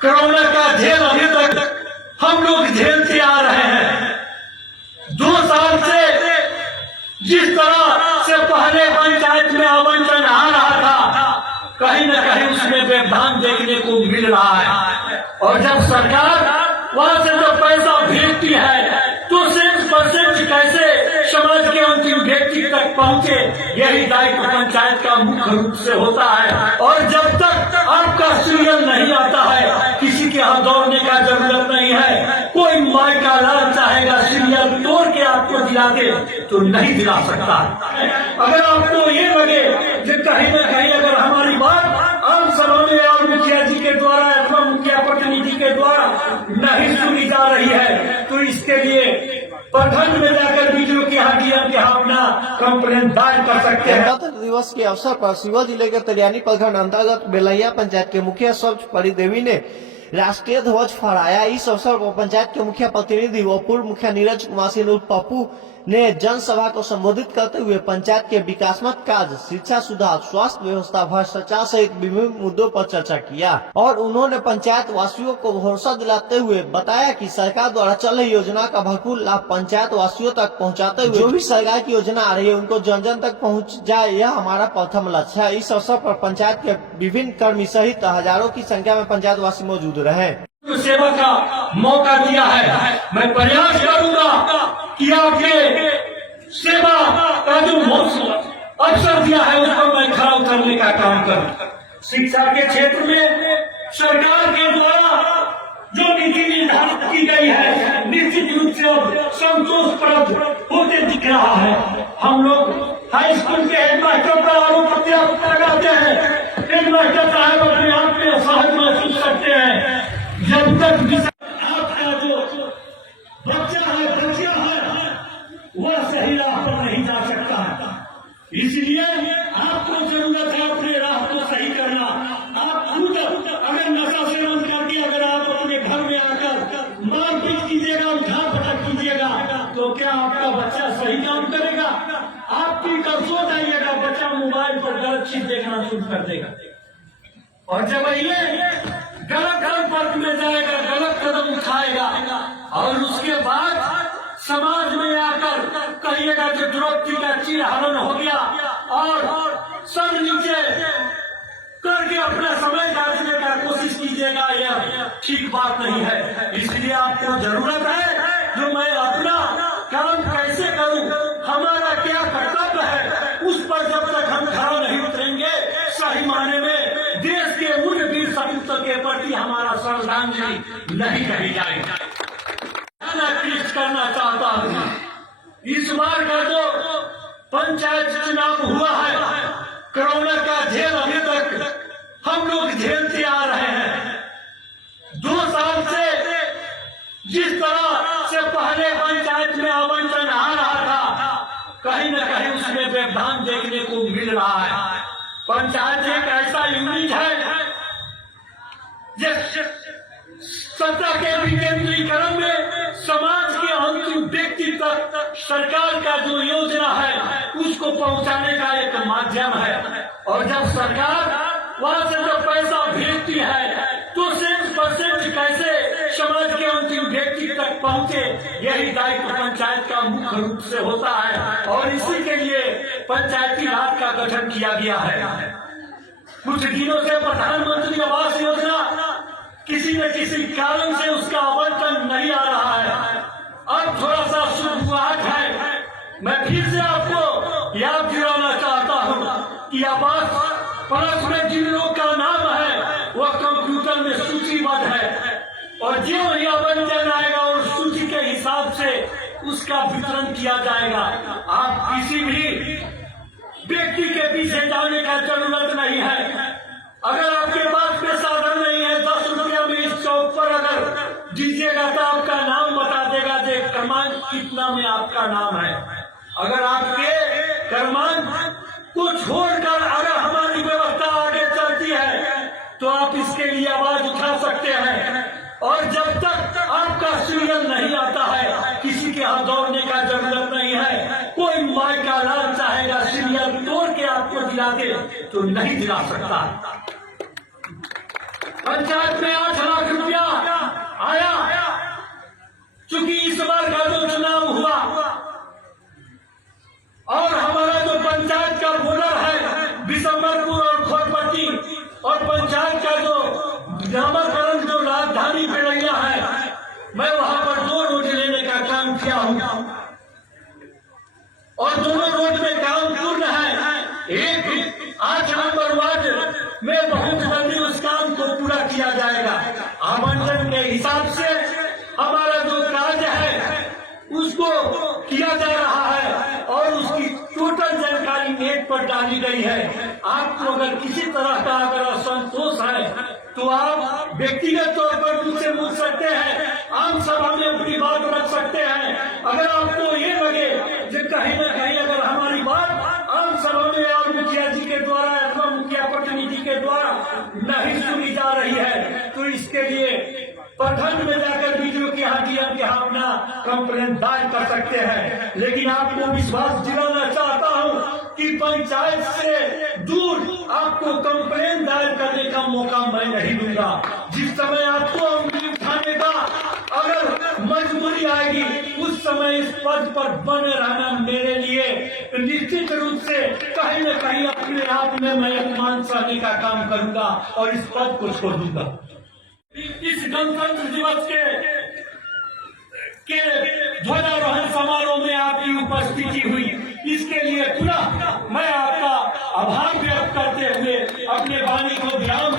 Corona का झेल अभी तक हम लोग झेलते आ रहे हैं। 2 साल से जिस तरह से पहले पंचायत में आवंटन आ रहा था, कहीं न कहीं उसमें व्यवधान देखने को मिल रहा है। और जब सरकार वहां से जो पैसा भेजती है तो 100% कैसे समाज के अंतिम व्यक्ति तक पहुंचे, यही दायित्व पंचायत का मुख्य रूप से होता है। और जब तक आपका सीरियल नहीं आता है, किसी के यहाँ दौड़ने का जरूरत नहीं है। कोई माई का लाल चाहेगा सीरियल तोड़ के आपको दिला दे तो नहीं दिला सकता। अगर आपको ये लगे कि कहीं न कहीं अगर हमारी बात आम सभा में और मुखिया जी के द्वारा अथवा मुखिया प्रतिनिधि के द्वारा नहीं सुनी जा रही है, तो इसके लिए प्रखंड में जाकर बीडीओ के यहाँ के अपना कंप्लेंट दायर कर सकते हैं। गणतंत्र दिवस के अवसर पर सीहोर जिले के तरियानी प्रखंड अंतर्गत बेलैया पंचायत के मुखिया स्वच्छ परिदेवी ने राष्ट्रीय ध्वज फहराया। इस अवसर पर पंचायत के मुखिया प्रतिनिधि व पूर्व मुखिया नीरज कुमार सिंह पप्पू ने जनसभा को संबोधित करते हुए पंचायत के विकासात्मक कार्य, शिक्षा सुधार, स्वास्थ्य व्यवस्था, भ्रष्टाचार सहित विभिन्न मुद्दों पर चर्चा किया। और उन्होंने पंचायत वासियों को भरोसा दिलाते हुए बताया कि सरकार द्वारा चल रही योजना का भरपूर लाभ पंचायत वासियों तक पहुंचाते हुए जो भी सरकार की योजना आ रही है उनको जन जन तक पहुंच जाए, यह हमारा प्रथम लक्ष्य है। इस अवसर पर पंचायत के विभिन्न कर्मी सहित हजारों की संख्या में पंचायत वासी मौजूद रहे। सेवा का मौका दिया है, मैं प्रयास करूंगा कि आपके सेवा का जो अवसर दिया है उस पर मैं खरा उतरने का काम करूं। शिक्षा के क्षेत्र में सरकार के द्वारा जो नीति निर्धारित की गई है, निश्चित रूप से संतोषप्रद होते दिख रहा है। हम लोग हाई स्कूल के हेडमास्टर पर आरोप प्रत्यारोप लगाते हैं। हेडमास्टर साहब अपने आप में असहज महसूस करते हैं। जब तक आपका जो बच्चा है वह सही राह पर नहीं जा सकता है। इसलिए आपको जरूरत है अपने राह को सही करना। आप खुद अगर नशा सेवन करके अगर आप अपने घर में आकर मारपीट कीजिएगा, उठा पटक कीजिएगा, तो क्या आपका बच्चा सही काम करेगा? आप पी कर सो जाइएगा, बच्चा मोबाइल पर गलत चीज देखना शुरू कर देगा। और जब ये गलत संपर्क में जाएगा, गलत कदम उठाएगा और उसके बाद समाज में आकर कहिएगा कि द्रौपदी का चीरहरण हो गया और सर नीचे करके अपना समय काटने का कोशिश कीजिएगा, यह ठीक बात नहीं है। इसलिए आपको जरूरत है जो मैं अपना काम कैसे करूं, हमारा क्या कर्तव्य है, उस पर जब तक हम खड़ा नहीं उतरेंगे, सही मायने में देश के उन वीर सपूतों के प्रति हमारा श्रद्धांजलि नहीं कही जाएगी। करना चाहता हूँ, इस बार का जो पंचायत चुनाव हुआ है, कोरोना का झेल अभी तक हम लोग झेलते आ रहे हैं। 2 साल से जिस तरह से पहले पंचायत में आवंटन आ रहा था, कहीं न कहीं उसमें व्यवधान देखने को मिल रहा है। पंचायत एक ऐसा यूनिट है जिस सत्ता के विकेंद्रीकरण में समाज के अंतिम व्यक्ति तक सरकार का जो योजना है उसको पहुंचाने का एक माध्यम है। और जब सरकार वहां से जो पैसा भेजती है तो 100% कैसे समाज के अंतिम व्यक्ति तक पहुंचे, यही दायित्व पंचायत का मुख्य रूप से होता है। और इसी के लिए पंचायती राज का गठन किया गया है। कुछ दिनों से प्रधानमंत्री आवास योजना किसी न किसी कारण से उसका आवंटन नहीं आ रहा है। अब थोड़ा सा शुरुआत है। मैं फिर से आपको याद दिलाना चाहता हूँ कि आवास प्लस में जिन लोग का नाम है वह कंप्यूटर में सूचीबद्ध है और जो ही आवंटन आएगा उस सूची के हिसाब से उसका वितरण किया जाएगा। आप किसी भी व्यक्ति के पीछे जाने का जरूरत नहीं है। अगर आपके पास में साधन नहीं है, 10 रुपया में इस चौक पर अगर दीजिएगा तो आपका नाम बता देगा कि क्रमांक कितना में आपका नाम है। अगर आपके क्रमांक को छोड़कर अगर हमारी व्यवस्था आगे चलती है तो आप इसके लिए आवाज उठा सकते हैं। और जब तक आपका सीरियल नहीं आता है, किसी के हाथ दौड़ने का जरूरत नहीं है। कोई माई का लाल चाहेगा सीरियल तोड़ के आपको दिला दे तो नहीं दिला सकता। पंचायत में 8 लाख चूंकि इस बार का जो चुनाव हुआ और हमारा जो पंचायत का बॉर्डर है बिशंबरपुर और खोरपट्टी और पंचायत का जो नामकरण जो राजधानी बेलैया है, मैं वहां पर 2 रोड लेने का काम किया हूं और दोनों रोड में काम पूर्ण है। एक 8 नंबर वार्ड में बहुत जल्दी उस काम को पूरा किया जाएगा। आवंटन के हिसाब से हमारा जो कार्य है उसको किया जा रहा है और उसकी टोटल जानकारी नेट पर डाली गई है। आपको अगर किसी तरह का अगर असंतोष है तो आप व्यक्तिगत तौर पर मुझसे पूछ सकते हैं, आम सभा में अपनी बात रख सकते हैं। अगर आपको ये लगे कि कहीं न कहीं अगर हमारी बात आम सभा में और मुखिया जी के द्वारा अथवा मुखिया प्रतिनिधि के द्वारा नहीं सुनी जा रही है तो इसके लिए प्रखंड में जाकर बीडीओ के यहाँ डीएम के यहाँ अपना कंप्लेंट दायर कर सकते हैं। लेकिन आपको विश्वास दिलाना चाहता हूँ कि पंचायत से दूर आपको कंप्लेंट दायर करने का मौका मैं नहीं दूंगा। जिस समय आपको उंगली उठाने का अगर मजबूरी आएगी उस समय इस पद पर बने रहना मेरे लिए निश्चित रूप से कहीं न कहीं अपने आप में मैं अपमान सहने का काम करूंगा और इस पद को छोड़ दूंगा। इस गणतंत्र दिवस के ध्वजारोहण समारोह में आपकी उपस्थिति हुई, इसके लिए पुनः मैं आपका आभार व्यक्त करते हुए अपने वाणी को विराम